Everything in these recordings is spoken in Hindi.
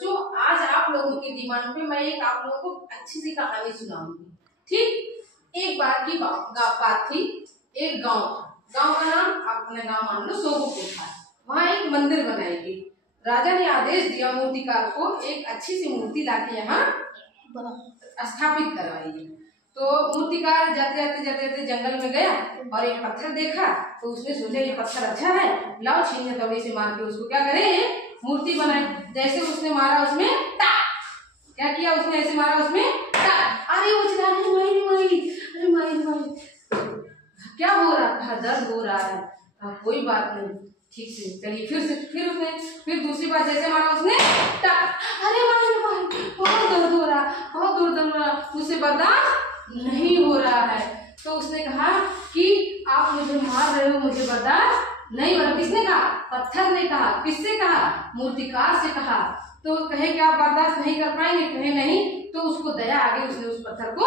बच्चों आज आप लोगों की डिमांड पे मैं एक आप लोगों को अच्छी सी कहानी सुनाऊंगी। ठीक, एक बार की बात थी। एक गांव था, गांव का नाम अपने नाम मान लो सोगुपुर था। वहाँ एक मंदिर बनाई गई। राजा ने आदेश दिया मूर्तिकार को एक अच्छी सी मूर्ति लाके यहाँ स्थापित करवाई। तो मूर्तिकार जाते जाते जंगल में गया और एक पत्थर देखा। तो उसने सोचा ये पत्थर अच्छा है, लाओ छीन हथौड़े से मार के उसको क्या करे मूर्ति बनाए। जैसे उसने मारा उसमें क्या किया, उसने ऐसे मारा उसमें अरे वो चिल्ला रही माई क्या हो रहा था, दर्द हो रहा है। कोई बात नहीं, ठीक से चलिए। फिर दूसरी बार जैसे मारा उसने अरे माई बहुत दर्द हो रहा, मुझसे बर्दाश्त नहीं हो रहा है। तो उसने कहा कि आप मुझे मार रहे हो, मुझे बर्दाश्त नहीं हो रहा। किसने कहा? पत्थर ने कहा। किससे कहा? मूर्तिकार से कहा। तो कहे कि आप बर्दाश्त नहीं कर पाएंगे? कहे नहीं। तो उसको दया आ गई, उसने उस पत्थर को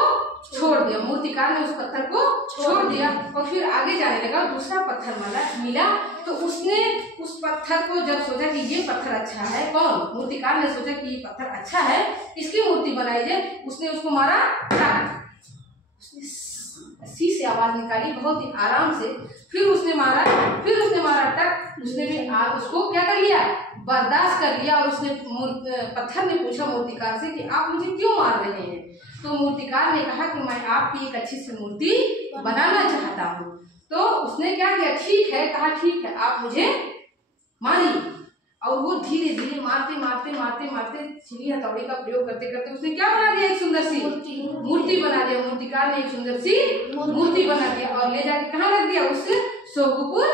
छोड़ दिया। मूर्तिकार ने उस पत्थर को छोड़ दिया और फिर आगे जाने लगा। दूसरा पत्थर मिला तो उसने उस पत्थर को जब सोचा कि ये पत्थर अच्छा है, कौन? मूर्तिकार ने सोचा कि ये पत्थर अच्छा है, इसकी मूर्ति बनाई जाए। उसने उसको मारा, उसने सी से आवाज निकाली बहुत ही आराम से। फिर उसने मारा टक। उसने भी उसको क्या कर लिया, बर्दाश्त कर लिया। और उसने पत्थर ने पूछा मूर्तिकार से कि आप मुझे क्यों मार रहे हैं? तो मूर्तिकार ने कहा कि मैं आपकी एक अच्छी सी मूर्ति बनाना चाहता हूँ। तो उसने क्या किया, ठीक है, कहा ठीक है आप मुझे मारिए। और वो धीरे धीरे मारते छीनी हथौड़े का प्रयोग करते उसने क्या बना दिया, एक सुंदर सी मूर्ति बना दिया। मूर्तिकार ने एक सुंदर सी मूर्ति बना दिया और ले जाके कहाँ रख दिया, उस सोगुपुर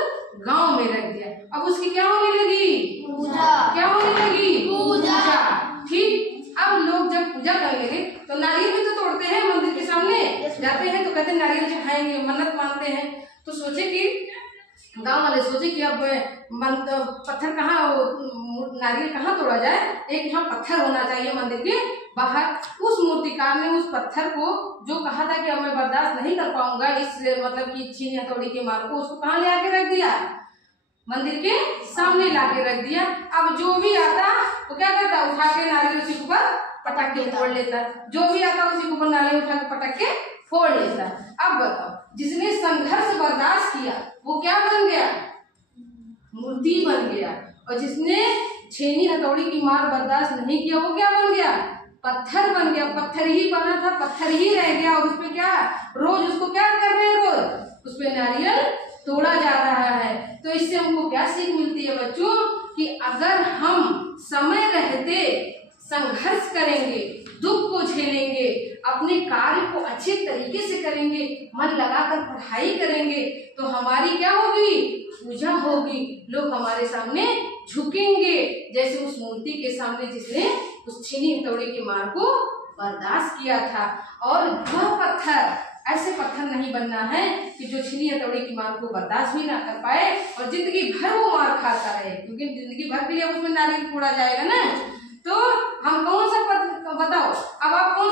गांव में रख दिया। अब उसकी क्या होने लगी, पूजा। क्या होने लगी, पूजा। ठीक, अब लोग जब पूजा करने लगे तो नारियल भी तो तोड़ते हैं, मंदिर के सामने जाते हैं तो कहते हैं नारियल चढ़ाएंगे, मन्नत मानते हैं। तो सोचे कि गांव वाले सोचे कि अब पत्थर कहाँ, नारियल कहाँ तोड़ा जाए, एक यहाँ पत्थर होना चाहिए मंदिर के बाहर। उस मूर्तिकार ने उस पत्थर को जो कहा था कि अब मैं बर्दाश्त नहीं कर पाऊंगा इस मतलब कि छीनी हथौड़ी के मार को, उसको कहाँ ले आके रख दिया, मंदिर के सामने लाके रख दिया। अब जो भी आता वो क्या करता, उठा के नारियल उसी के ऊपर पटक के फोड़ लेता। जो भी आता उसी के ऊपर नारियल उठा के पटक के फोड़ लेता। अब बताओ, जिसने संघर्ष बर्दाश्त किया वो क्या बन गया, मूर्ति बन गया। और जिसने छेनी हथौड़ी की मार बर्दाश्त नहीं किया वो क्या बन गया, पत्थर बन गया। पत्थर ही बना था, पत्थर ही रह गया। और उसपे क्या, रोज उसको क्या कर रहे हैं, रोज उसपे नारियल तोड़ा जा रहा है। तो इससे हमको क्या सीख मिलती है बच्चों, कि अगर हम समय रहते संघर्ष करेंगे, दुख को झेलेंगे, अपने कार्य को अच्छे तरीके से करेंगे, मन लगाकर पढ़ाई करेंगे, तो हमारी क्या होगी, पूजा होगी। लोग हमारे सामने झुकेंगे, जैसे उस मूर्ति के सामने जिसने उस छीनी हथौड़े की मार को बर्दाश्त किया था। और वह पत्थर, ऐसे पत्थर नहीं बनना है कि जो छीनी हथौड़े की मार को बर्दाश्त भी ना कर पाए और जिंदगी भर वो मार खाता रहे, क्योंकि जिंदगी भर के लिए उसमें नारियल फोड़ा जाएगा ना। तो हम कौन सा बताओ, अब आप कौन